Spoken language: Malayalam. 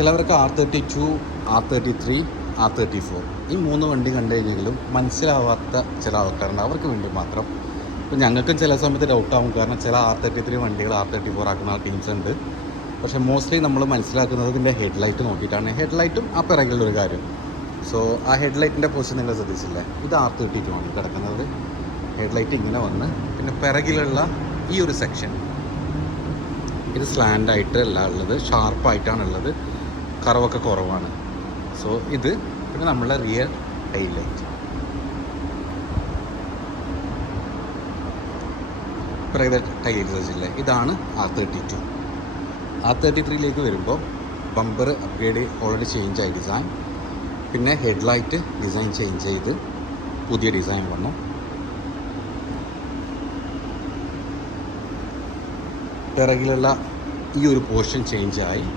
ചിലവർക്ക് R32, R33, R34 ഈ 3 വണ്ടി കണ്ടു കഴിഞ്ഞെങ്കിലും മനസ്സിലാവാത്ത ചില ആൾക്കാരുണ്ട്. അവർക്ക് വേണ്ടി മാത്രം. ഇപ്പോൾ ഞങ്ങൾക്കും ചില സമയത്ത് ഡൗട്ടാവും, കാരണം ചില R33 വണ്ടികൾ R34 ആക്കുന്ന ടീംസ് ഉണ്ട്. പക്ഷേ മോസ്റ്റ്ലി നമ്മൾ മനസ്സിലാക്കുന്നത് ഇതിൻ്റെ ഹെഡ്ലൈറ്റ് നോക്കിയിട്ടാണ്. ഹെഡ്ലൈറ്റും ആ പിറകിലുള്ളൊരു കാര്യം. സോ ആ ഹെഡ്ലൈറ്റിൻ്റെ പൊസിഷൻ നിങ്ങൾ ശ്രദ്ധിച്ചില്ലേ, ഇത് R32 ആണ് കിടക്കുന്നത്. ഹെഡ്ലൈറ്റ് ഇങ്ങനെ വന്ന് പിന്നെ പിറകിലുള്ള ഈ ഒരു സെക്ഷൻ ഇത് സ്ലാൻഡായിട്ട് അല്ല ഉള്ളത്, ഷാർപ്പായിട്ടാണുള്ളത്. കറവൊക്കെ കുറവാണ്. സോ ഇത് പിന്നെ നമ്മളെ റിയർ ടൈൽ ലൈറ്റ്. പിറകെ ടൈൽ ലൈറ്റ് വെച്ചില്ലേ, ഇതാണ് R32. R33ലേക്ക് വരുമ്പോൾ ബമ്പർ അപ്ഗ്രേഡ് ഓൾറെഡി ചേഞ്ച് ആയി ഡിസൈൻ. പിന്നെ ഹെഡ്ലൈറ്റ് ഡിസൈൻ ചേഞ്ച് ചെയ്ത് പുതിയ ഡിസൈൻ വന്നു. പിറകിലുള്ള ഈ ഒരു പോർഷൻ ചേഞ്ച് ആയി.